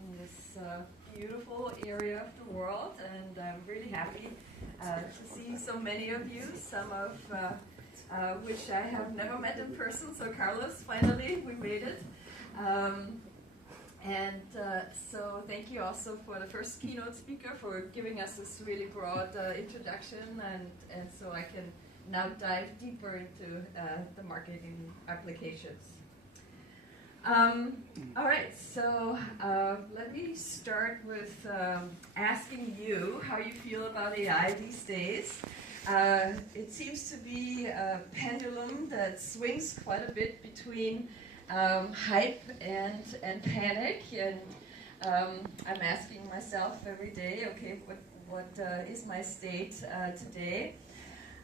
in this beautiful area of the world, and I'm really happy to see so many of you, some of which I have never met in person. So Carlos, finally, we made it. So thank you also for the first keynote speaker for giving us this really broad introduction, and so I can now dive deeper into the marketing applications. All right, so let me start with asking you how you feel about AI these days. It seems to be a pendulum that swings quite a bit between hype and panic, and I'm asking myself every day, okay, what is my state today?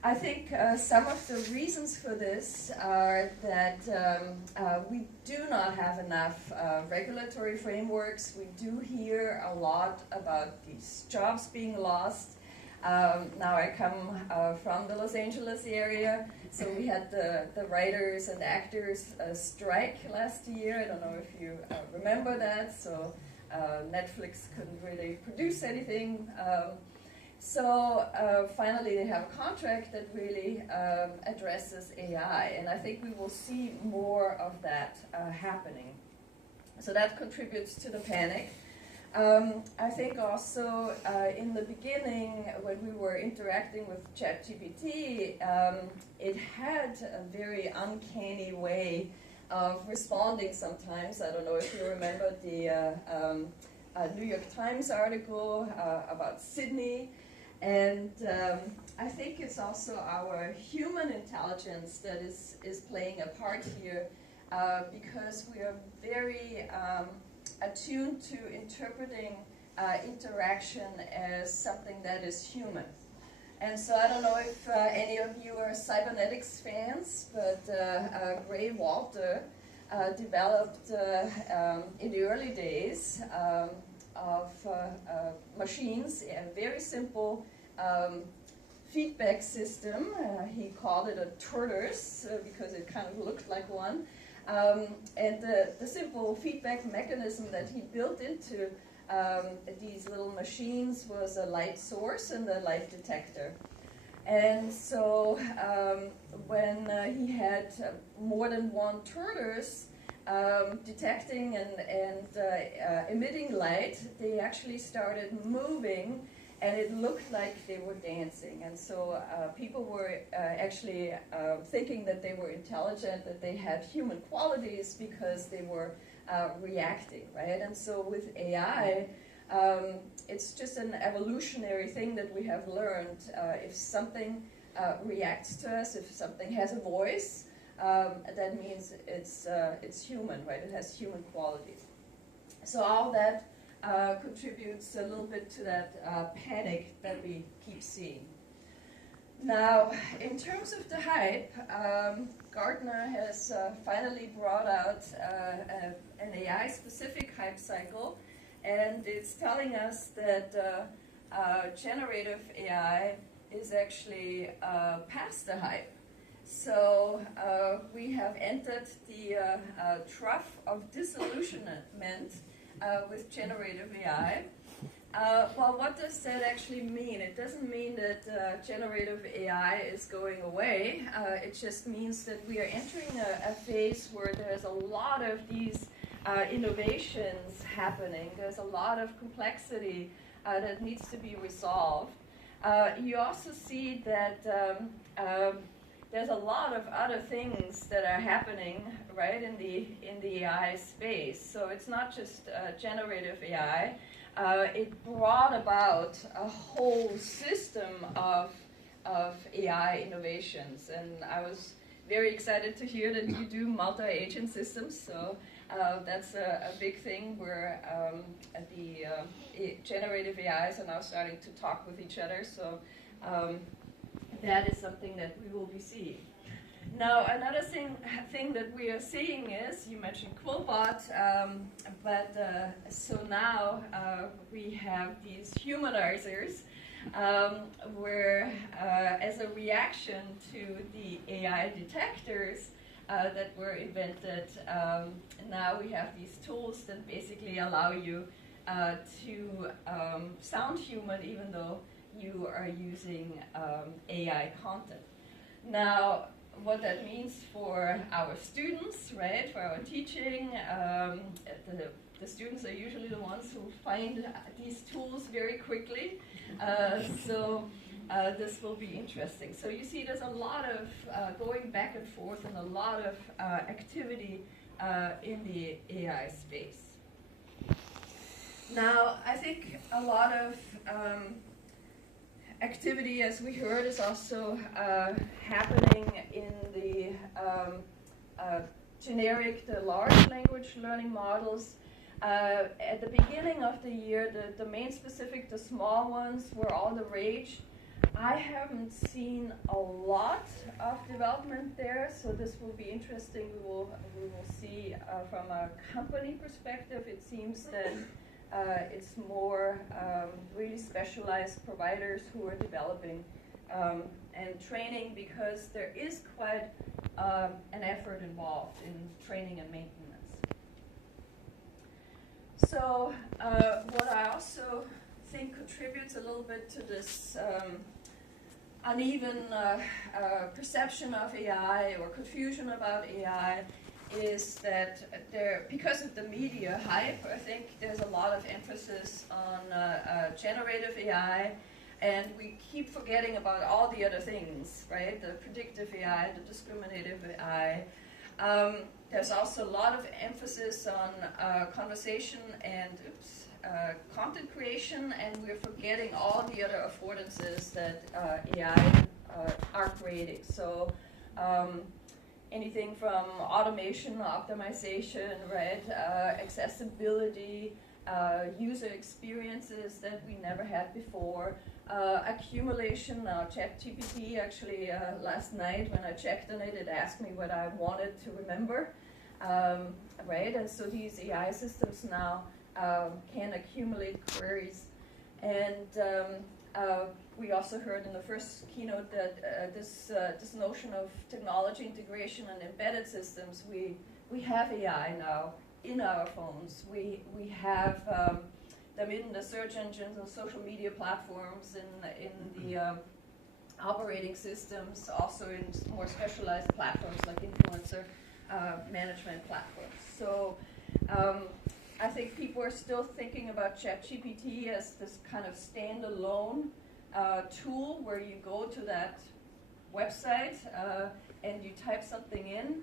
I think some of the reasons for this are that we do not have enough regulatory frameworks. We do hear a lot about these jobs being lost. Now I come from the Los Angeles area, so we had the writers and actors strike last year. I don't know if you remember that. So Netflix couldn't really produce anything. So finally they have a contract that really addresses AI, and I think we will see more of that happening. So that contributes to the panic. I think also in the beginning, when we were interacting with ChatGPT, it had a very uncanny way of responding sometimes. I don't know if you remember the New York Times article about Sydney. And I think it's also our human intelligence that is playing a part here, because we are very attuned to interpreting interaction as something that is human. And so I don't know if any of you are cybernetics fans, but Gray Walter developed in the early days of machines a very simple feedback system. He called it a tortoise because it kind of looked like one. And the simple feedback mechanism that he built into these little machines was a light source and a light detector. And so when he had more than one tortoise detecting and emitting light, they actually started moving, and it looked like they were dancing. And so people were actually thinking that they were intelligent, that they had human qualities because they were reacting, right? And so with AI, it's just an evolutionary thing that we have learned. If something reacts to us, if something has a voice, that means it's human, right? It has human qualities. So all that contributes a little bit to that panic that we keep seeing. Now, in terms of the hype, Gartner has finally brought out an AI-specific hype cycle, and it's telling us that generative AI is actually past the hype. So we have entered the trough of disillusionment with generative AI. Well, what does that actually mean? It doesn't mean that generative AI is going away. It just means that we are entering a phase where there's a lot of these innovations happening. There's a lot of complexity that needs to be resolved. You also see that there's a lot of other things that are happening, right, in the AI space. So it's not just generative AI. It brought about a whole system of AI innovations, and I was very excited to hear that you do multi-agent systems. So that's a big thing where the generative AIs are now starting to talk with each other. So that is something that we will be seeing. Now, another thing that we are seeing is, you mentioned Quillbot, so now we have these humanizers where, as a reaction to the AI detectors, that were invented. And now we have these tools that basically allow you to sound human even though you are using AI content. Now, what that means for our students, right, for our teaching, the students are usually the ones who find these tools very quickly. So this will be interesting. So you see there's a lot of going back and forth and a lot of activity in the AI space. Now, I think a lot of activity, as we heard, is also happening in the generic, the large language learning models. At the beginning of the year, the domain specific, the small ones were all the rage. I haven't seen a lot of development there, so this will be interesting. We will see from a company perspective. It seems that it's more really specialized providers who are developing and training, because there is quite an effort involved in training and maintenance. So what I also think contributes a little bit to this uneven perception of AI or confusion about AI is that because of the media hype, I think there's a lot of emphasis on generative AI, and we keep forgetting about all the other things, right? The predictive AI, the discriminative AI. There's also a lot of emphasis on conversation and content creation, and we're forgetting all the other affordances that AI are creating. So anything from automation, optimization, right, accessibility, user experiences that we never had before, accumulation. Now, ChatGPT actually last night when I checked on it, it asked me what I wanted to remember, right? And so these AI systems now can accumulate queries. And we also heard in the first keynote that this notion of technology integration and embedded systems, we have AI now in our phones. We have them in the search engines and social media platforms, in the operating systems, also in more specialized platforms like influencer management platforms. So I think people are still thinking about ChatGPT as this kind of standalone tool where you go to that website and you type something in,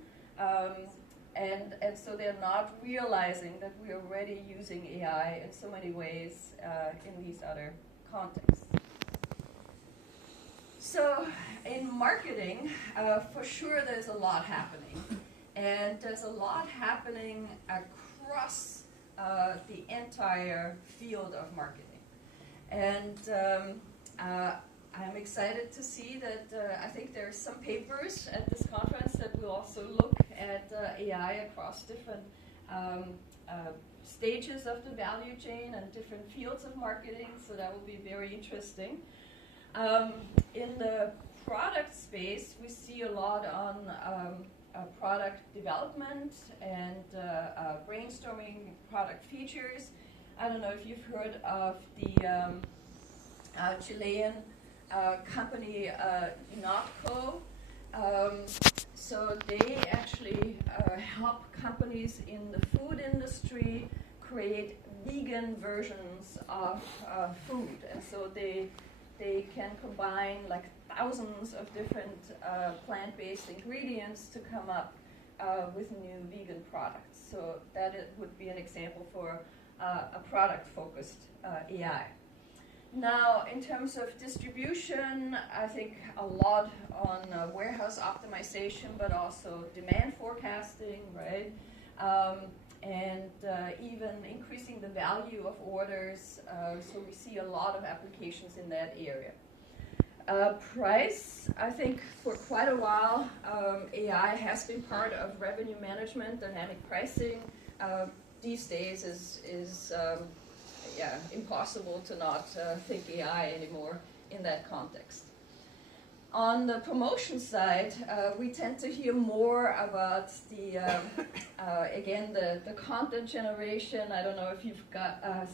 and so they're not realizing that we're already using AI in so many ways in these other contexts. So in marketing, for sure there's a lot happening, and there's a lot happening across the entire field of marketing. And I'm excited to see that I think there are some papers at this conference that will also look at AI across different stages of the value chain and different fields of marketing, so that will be very interesting. In the product space, we see a lot on product development and brainstorming product features. I don't know if you've heard of the Chilean company Notco. So they actually help companies in the food industry create vegan versions of food, and so they can combine like thousands of different plant-based ingredients to come up with new vegan products. So that would be an example for a product-focused AI. Now, in terms of distribution, I think a lot on warehouse optimization, but also demand forecasting, right? And even increasing the value of orders. So we see a lot of applications in that area. Price, I think for quite a while, AI has been part of revenue management, dynamic pricing. These days is impossible to not think AI anymore in that context. On the promotion side, we tend to hear more about the, again, the content generation. I don't know if you've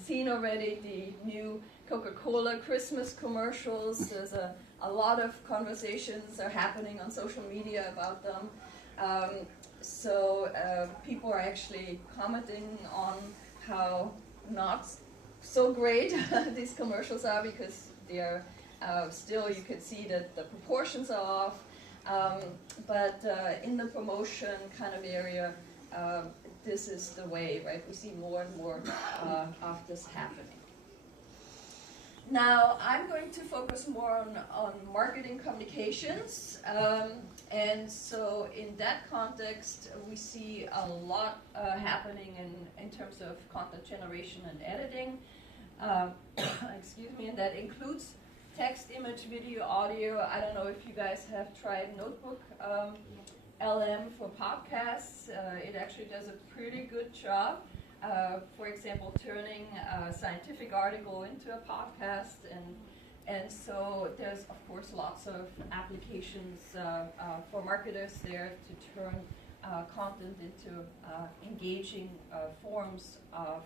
seen already the new Coca-Cola Christmas commercials. There's a lot of conversations are happening on social media about them. So people are actually commenting on how not so great these commercials are, because they're still, you can see that the proportions are off, but in the promotion kind of area, this is the way, right? We see more and more of this happening. Now, I'm going to focus more on marketing communications, and so in that context, we see a lot happening in terms of content generation and editing. Excuse me, and that includes text, image, video, audio. I don't know if you guys have tried Notebook LM for podcasts. It actually does a pretty good job. For example, turning a scientific article into a podcast, and so there's of course lots of applications for marketers there to turn content into engaging forms of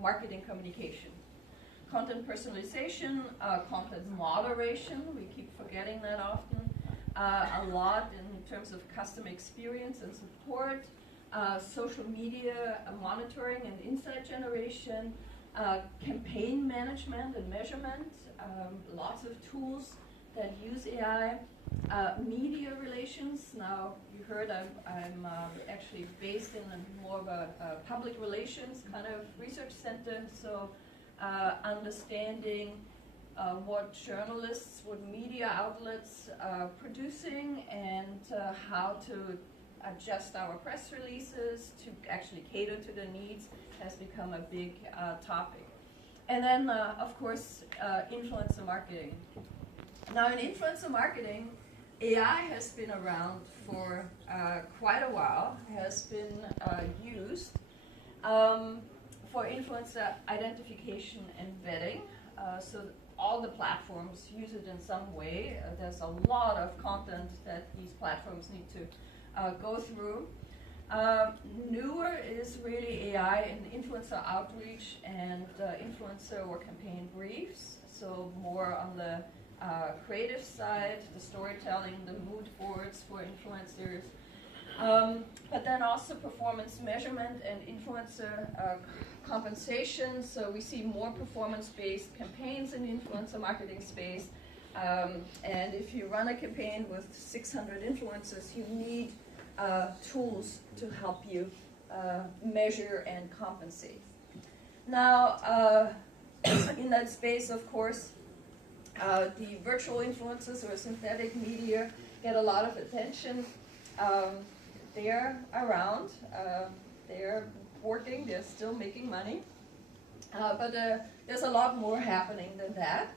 marketing communication. Content personalization, content moderation, we keep forgetting that often, a lot in terms of customer experience and support, social media monitoring and insight generation, campaign management and measurement, lots of tools that use AI, media relations. Now, you heard I'm actually based in more of a public relations kind of research center, so understanding what journalists, what media outlets are producing, and how to adjust our press releases to actually cater to the needs has become a big topic. And then, of course, influencer marketing. Now, in influencer marketing, AI has been around for quite a while, has been used for influencer identification and vetting. So all the platforms use it in some way. There's a lot of content that these platforms need to go through. Newer is really AI in influencer outreach and influencer or campaign briefs. So more on the creative side, the storytelling, the mood boards for influencers. But then also performance measurement and influencer compensation. So we see more performance-based campaigns in the influencer marketing space. And if you run a campaign with 600 influencers, you need tools to help you measure and compensate. Now, in that space, of course, the virtual influencers or synthetic media get a lot of attention. They're around, they're working, they're still making money, but there's a lot more happening than that.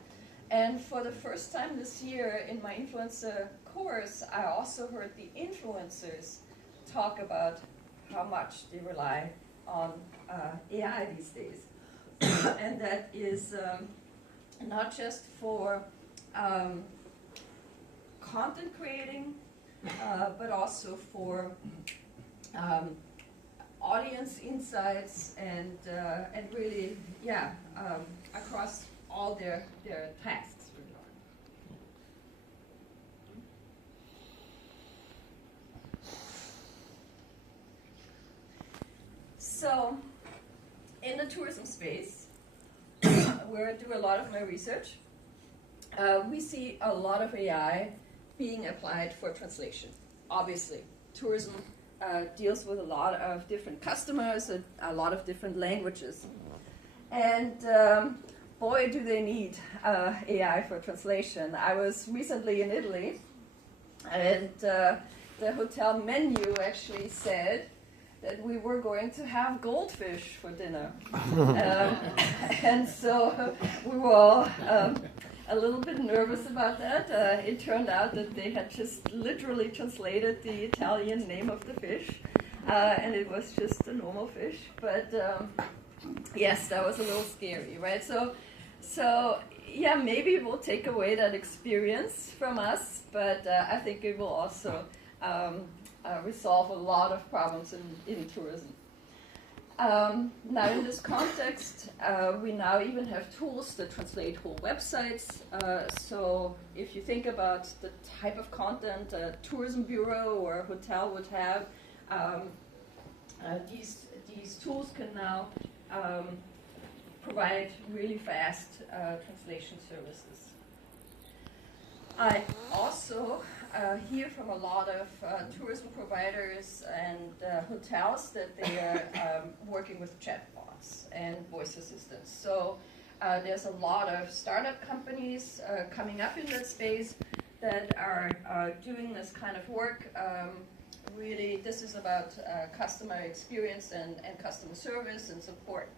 And for the first time this year in my influencer course, I also heard the influencers talk about how much they rely on AI these days. And that is not just for content creating, but also for audience insights and really, across all their tasks. So, in the tourism space, where I do a lot of my research, we see a lot of AI being applied for translation. Obviously, tourism deals with a lot of different customers, a lot of different languages. And boy, do they need AI for translation. I was recently in Italy, and the hotel menu actually said that we were going to have goldfish for dinner. And so we were all a little bit nervous about that. It turned out that they had just literally translated the Italian name of the fish, and it was just a normal fish. But yes, that was a little scary, right? So yeah, maybe it will take away that experience from us, but I think it will also resolve a lot of problems in tourism. Now in this context, we now even have tools that translate whole websites. So if you think about the type of content a tourism bureau or a hotel would have, these tools can now provide really fast translation services. I also hear from a lot of tourism providers and hotels that they are working with chatbots and voice assistants. So there's a lot of startup companies coming up in that space that are doing this kind of work. Really, this is about customer experience and customer service and support.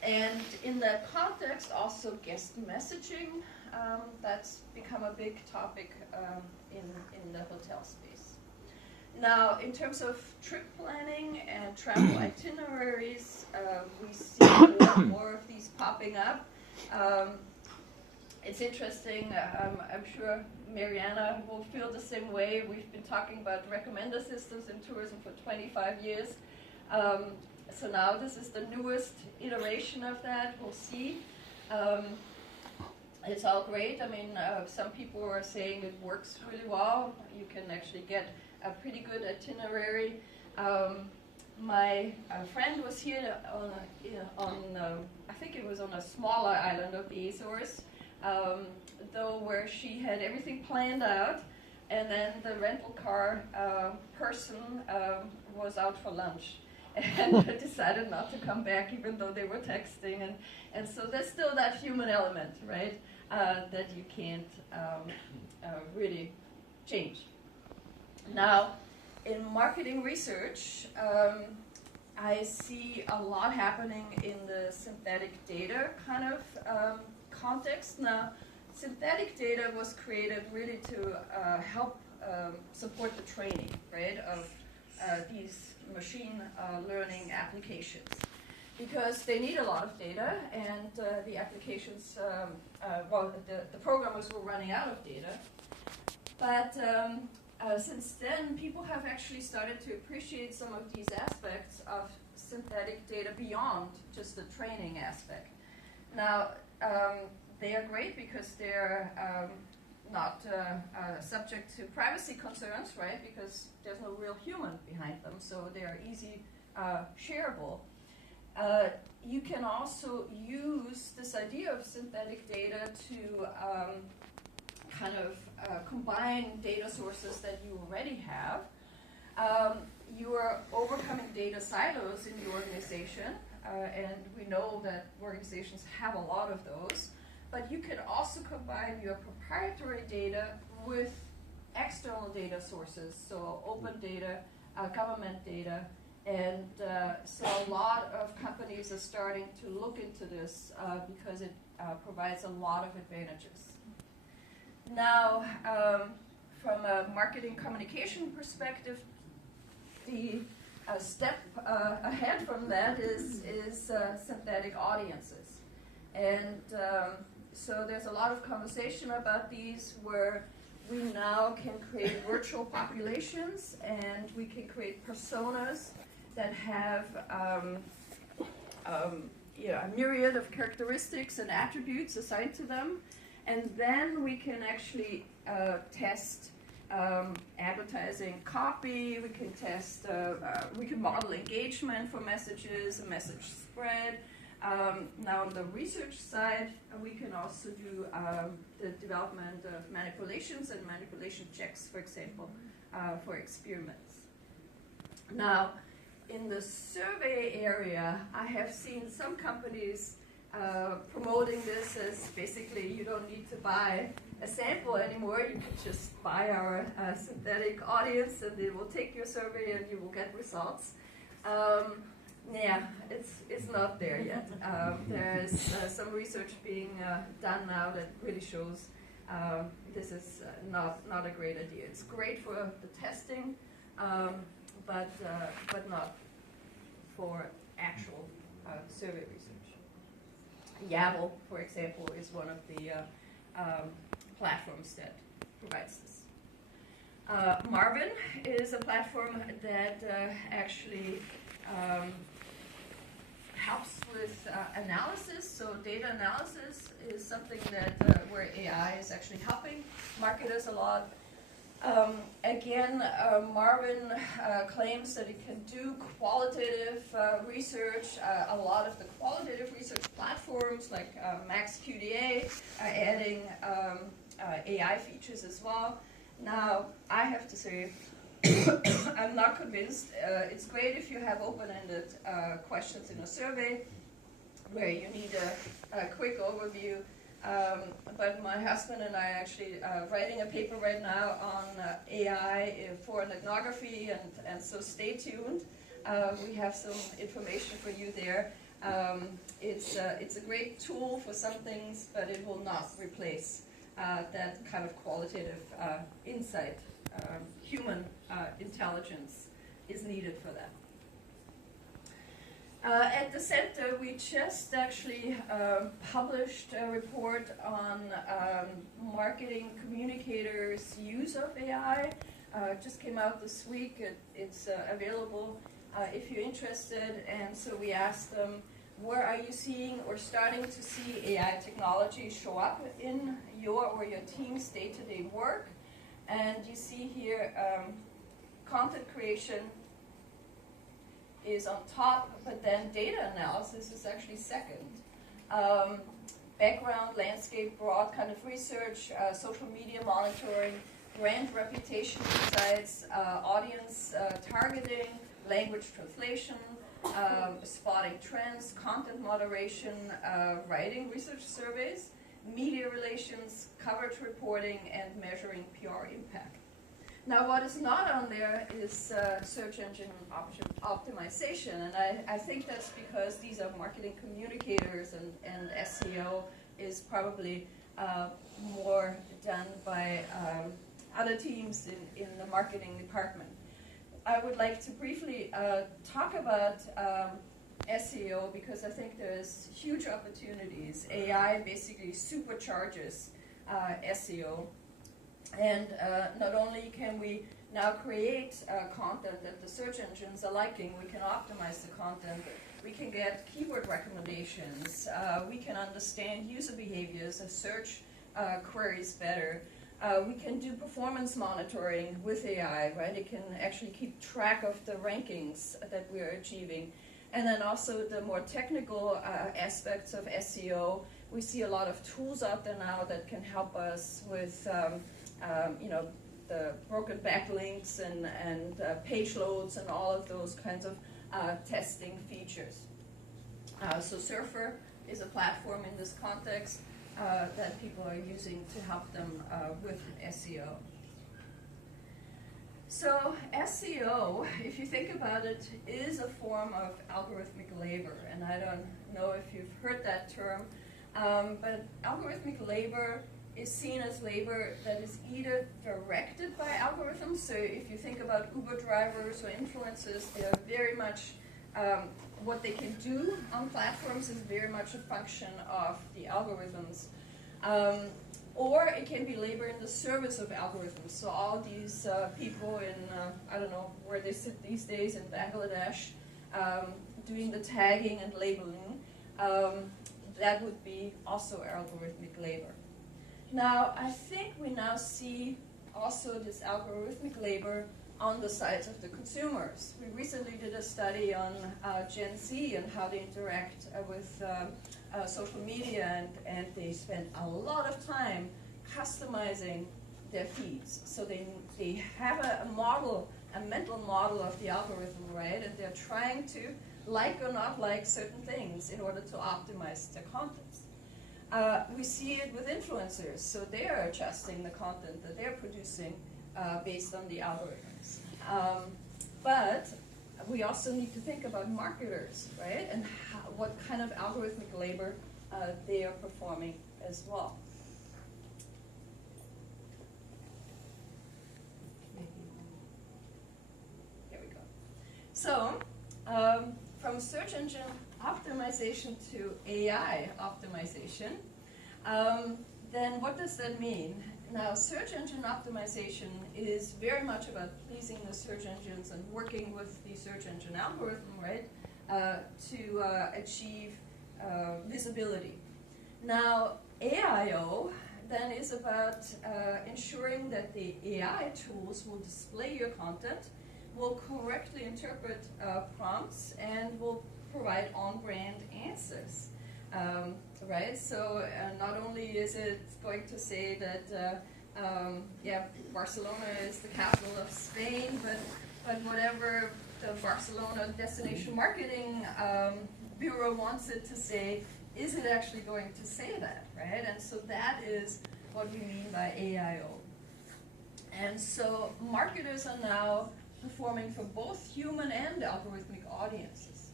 And in that context, also guest messaging, that's become a big topic in the hotel space. Now, in terms of trip planning and travel itineraries, we see more and more of these popping up. It's interesting, I'm sure Mariana will feel the same way. We've been talking about recommender systems in tourism for 25 years. So now this is the newest iteration of that. We'll see. It's all great. I mean, some people are saying it works really well. You can actually get a pretty good itinerary. My friend was here on I think it was on a smaller island of the Azores, though, where she had everything planned out, and then the rental car person was out for lunch and decided not to come back even though they were texting, and so there's still that human element, right, that you can't really change. Now, in marketing research, I see a lot happening in the synthetic data kind of context. Now, synthetic data was created really to help support the training, right, of these machine learning applications, because they need a lot of data, and the applications, well, the programmers were running out of data. But since then, people have actually started to appreciate some of these aspects of synthetic data beyond just the training aspect. Now, they are great because they're not subject to privacy concerns, right? Because there's no real human behind them, so they are easy shareable. You can also use this idea of synthetic data to kind of combine data sources that you already have. You are overcoming data silos in your organization, and we know that organizations have a lot of those. But you can also combine your proprietary data with external data sources, so open data, government data, and so a lot of companies are starting to look into this because it provides a lot of advantages. Now, from a marketing communication perspective, the step ahead from that is synthetic audiences. And so there's a lot of conversation about these, where we now can create virtual populations, and we can create personas that have a myriad of characteristics and attributes assigned to them. And then we can actually test advertising copy, we can test, we can model engagement for messages, a message spread. Now on the research side, we can also do the development of manipulations and manipulation checks, for example, for experiments. Now, in the survey area, I have seen some companies promoting this as basically you don't need to buy a sample anymore, you can just buy our synthetic audience and they will take your survey and you will get results. Yeah, it's not there yet. There is some research being done now that really shows this is not a great idea. It's great for the testing, but not for actual survey research. Yabble, for example, is one of the platforms that provides this. Marvin is a platform that actually helps with analysis. So data analysis is something that where AI is actually helping marketers a lot. Again, Marvin claims that it can do qualitative research. A lot of the qualitative research platforms like MaxQDA are adding AI features as well. Now, I have to say, I'm not convinced. It's great if you have open-ended questions in a survey where you need a quick overview. But my husband and I are actually writing a paper right now on AI for ethnography, and so stay tuned. We have some information for you there. It's a great tool for some things, but it will not replace that kind of qualitative insight. Human intelligence is needed for that. At the center, we just actually published a report on marketing communicators' use of AI. Just came out this week. It's available if you're interested. And so we asked them, where are you seeing or starting to see AI technology show up in your or your team's day-to-day work? And you see here content creation is on top, but then data analysis is actually second. Background, landscape, broad kind of research, social media monitoring, brand reputation insights, audience targeting, language translation, spotting trends, content moderation, writing research surveys, media relations, coverage reporting, and measuring PR impact. Now, what is not on there is search engine optimization, and I think that's because these are marketing communicators, and SEO is probably more done by other teams in the marketing department. I would like to briefly talk about SEO because I think there's huge opportunities. AI basically supercharges SEO. And not only can we now create content that the search engines are liking, we can optimize the content, we can get keyword recommendations, we can understand user behaviors of search queries better. We can do performance monitoring with AI, right? It can actually keep track of the rankings that we're achieving. And then also the more technical aspects of SEO. We see a lot of tools out there now that can help us with the broken backlinks and page loads and all of those kinds of testing features. So Surfer is a platform in this context that people are using to help them with SEO. So SEO, if you think about it, is a form of algorithmic labor. And I don't know if you've heard that term, but algorithmic labor is seen as labor that is either directed by algorithms. So if you think about Uber drivers or influencers, they are very much, what they can do on platforms is very much a function of the algorithms. Or it can be labor in the service of algorithms. So all these people in, I don't know where they sit these days, in Bangladesh, doing the tagging and labeling, that would be also algorithmic labor. Now, I think we now see also this algorithmic labor on the sides of the consumers. We recently did a study on Gen Z and how they interact with social media, and they spend a lot of time customizing their feeds. So they have a model, a mental model of the algorithm, right? And they're trying to like or not like certain things in order to optimize their content. We see it with influencers, so they are adjusting the content that they're producing based on the algorithms. But we also need to think about marketers, right? And what kind of algorithmic labor they are performing as well. There we go. So from search engine optimization to AI optimization, then what does that mean? Now, search engine optimization is very much about pleasing the search engines and working with the search engine algorithm, right, to achieve visibility. Now, AIO then is about ensuring that the AI tools will display your content, will correctly interpret prompts, and will provide on-brand answers. Right, so not only is it going to say that Barcelona is the capital of Spain, but whatever the Barcelona Destination Marketing Bureau wants it to say, is it actually going to say that, right? And so that is what we mean by AIO. And so marketers are now performing for both human and algorithmic audiences.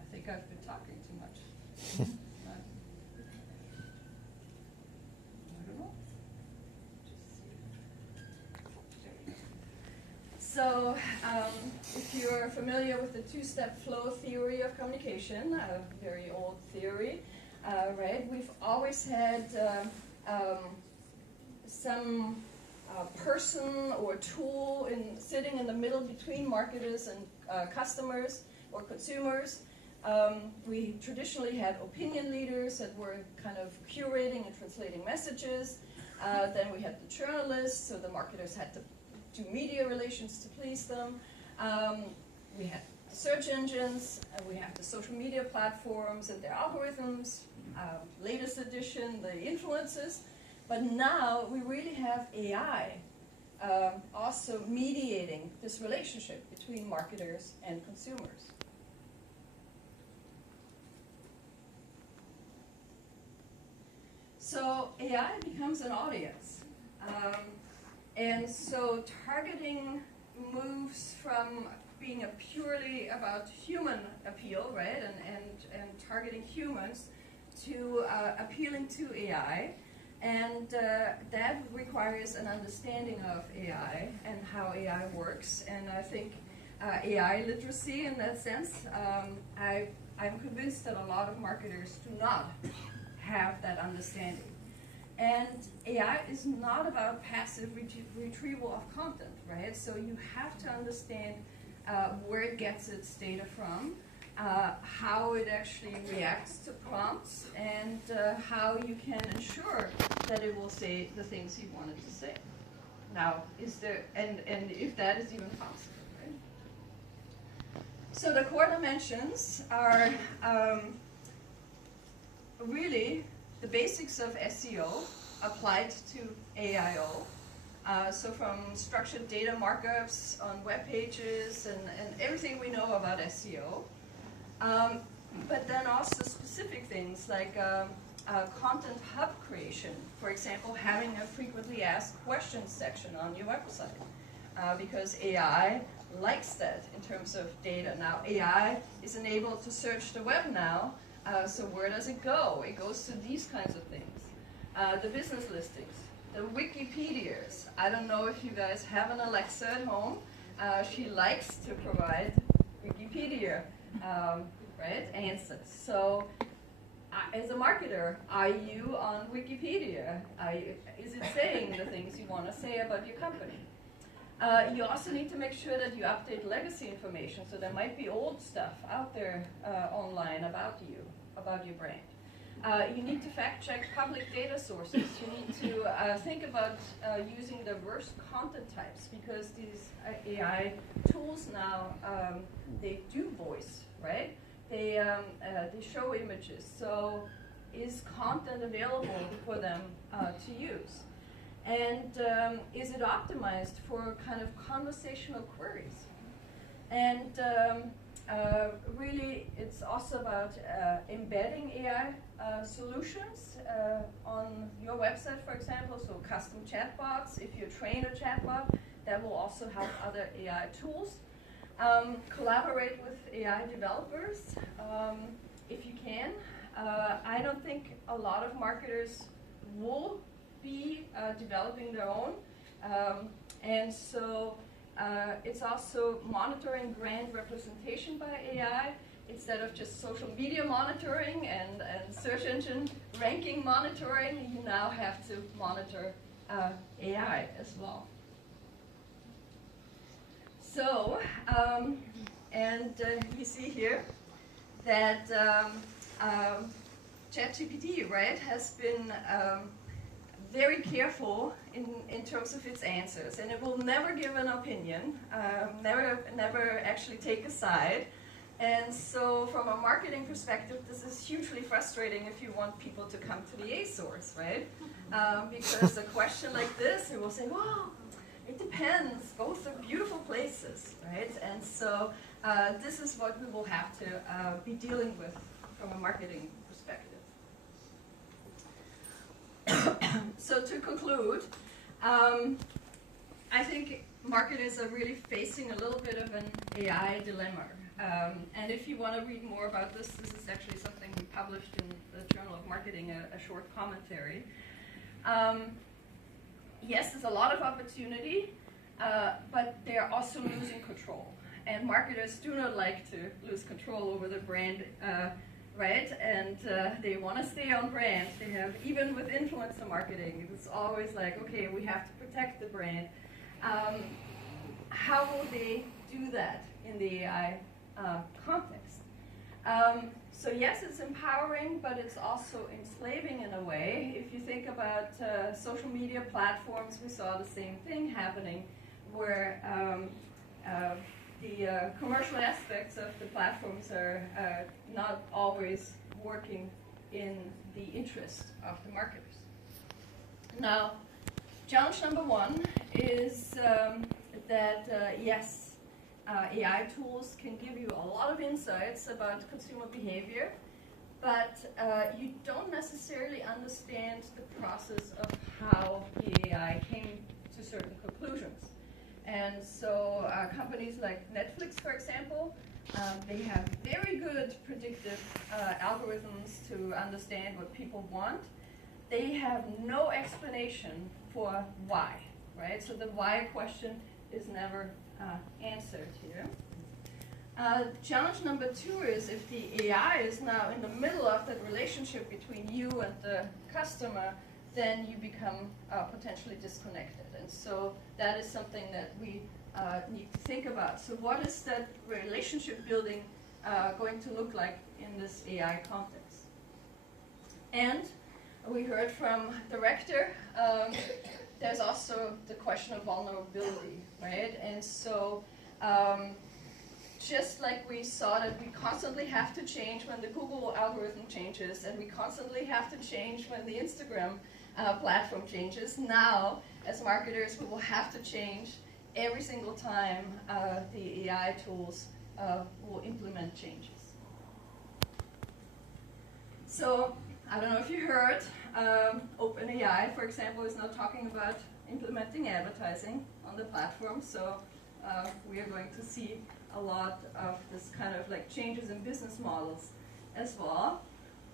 I think I've been talking too much. I don't know. So, if you're familiar with the two-step flow theory of communication, a very old theory, right? We've always had some person or tool sitting in the middle between marketers and customers or consumers. We traditionally had opinion leaders that were kind of curating and translating messages. Then we had the journalists, so the marketers had to do media relations to please them. We had the search engines, we have the social media platforms and their algorithms, latest edition, the influencers. But now we really have AI also mediating this relationship between marketers and consumers. So AI becomes an audience. And so targeting moves from being purely about human appeal, right, and targeting humans to appealing to AI. And that requires an understanding of AI and how AI works. And I think AI literacy in that sense, I'm convinced that a lot of marketers do not have that understanding. And AI is not about passive retrieval of content, right? So you have to understand where it gets its data from, how it actually reacts to prompts, and how you can ensure that it will say the things you want it to say. Now, is there, and if that is even possible, right? So the core dimensions are really the basics of SEO applied to AIO. So from structured data markups on web pages and everything we know about SEO. But then also specific things like content hub creation. For example, having a frequently asked questions section on your website. Because AI likes that in terms of data. Now AI is enabled to search the web now. So where does it go? It goes to these kinds of things. The business listings, the Wikipedias. I don't know if you guys have an Alexa at home. She likes to provide Wikipedia, right, answers. So as a marketer, are you on Wikipedia? Is it saying the things you want to say about your company? You also need to make sure that you update legacy information. So there might be old stuff out there online about you, about your brand. You need to fact check public data sources. You need to think about using diverse content types, because these AI tools now, they do voice, right? They show images. So is content available for them to use? And is it optimized for kind of conversational queries? And really, it's also about embedding AI solutions on your website, for example. So custom chatbots. If you train a chatbot, that will also help other AI tools. Collaborate with AI developers if you can. I don't think a lot of marketers will be developing their own, and so it's also monitoring brand representation by AI. Instead of just social media monitoring and search engine ranking monitoring, you now have to monitor AI as well. So, you see here that ChatGPT, right, has been very careful in terms of its answers, and it will never give an opinion, never actually take a side. And so from a marketing perspective, this is hugely frustrating if you want people to come to the Azores, right? Because a question like this, it will say, well, it depends. Both are beautiful places, right? And so this is what we will have to be dealing with from a marketing perspective. So to conclude, I think marketers are really facing a little bit of an AI dilemma. And if you want to read more about this, this is actually something we published in the Journal of Marketing, a short commentary. Yes, there's a lot of opportunity, but they're also losing control. And marketers do not like to lose control over the brand, right? And they want to stay on brand. They have, even with influencer marketing, it's always like, okay, we have to protect the brand. How will they do that in the AI context? So yes, it's empowering, but it's also enslaving in a way. If you think about social media platforms, we saw the same thing happening, where the commercial aspects of the platforms are not always working in the interest of the marketers. Now, challenge number one is that yes, AI tools can give you a lot of insights about consumer behavior, but you don't necessarily understand the process of how the AI came to certain conclusions. And so companies like Netflix, for example, they have very good predictive algorithms to understand what people want. They have no explanation for why, right? So the why question is never answered here. Challenge number two is if the AI is now in the middle of that relationship between you and the customer, then you become potentially disconnected. And so that is something that we need to think about. So what is that relationship building going to look like in this AI context? And we heard from the rector, there's also the question of vulnerability, right? And so just like we saw that we constantly have to change when the Google algorithm changes, and we constantly have to change when the Instagram platform changes, now as marketers we will have to change every single time the AI tools will implement changes. So I don't know if you heard, OpenAI, for example, is now talking about implementing advertising on the platform. So we are going to see a lot of this kind of like changes in business models as well.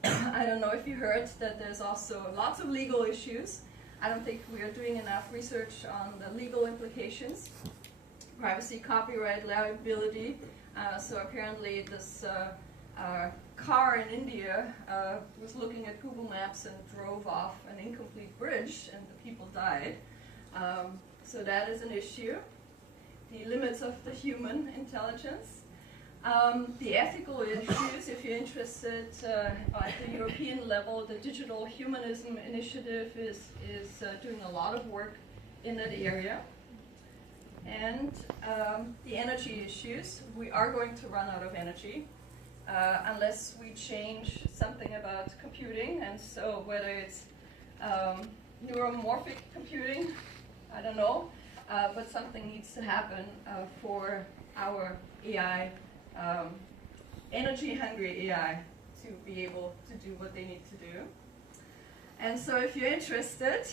I don't know if you heard that there's also lots of legal issues. I don't think we are doing enough research on the legal implications, privacy, copyright, liability. So apparently this car in India was looking at Google Maps and drove off an incomplete bridge, and the people died. So that is an issue. The limits of the human intelligence. The ethical issues, if you're interested, at the European level, the Digital Humanism Initiative is doing a lot of work in that area. And the energy issues. We are going to run out of energy unless we change something about computing. And so whether it's neuromorphic computing, I don't know, but something needs to happen for our AI, energy-hungry AI, to be able to do what they need to do. And so if you're interested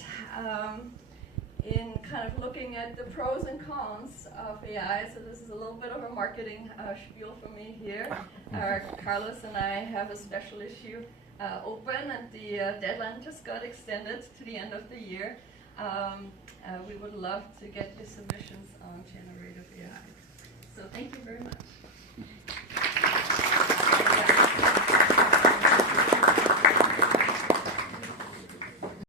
in kind of looking at the pros and cons of AI, so this is a little bit of a marketing spiel for me here. Carlos and I have a special issue open, and the deadline just got extended to the end of the year. We would love to get your submissions on generative AI. So thank you very much.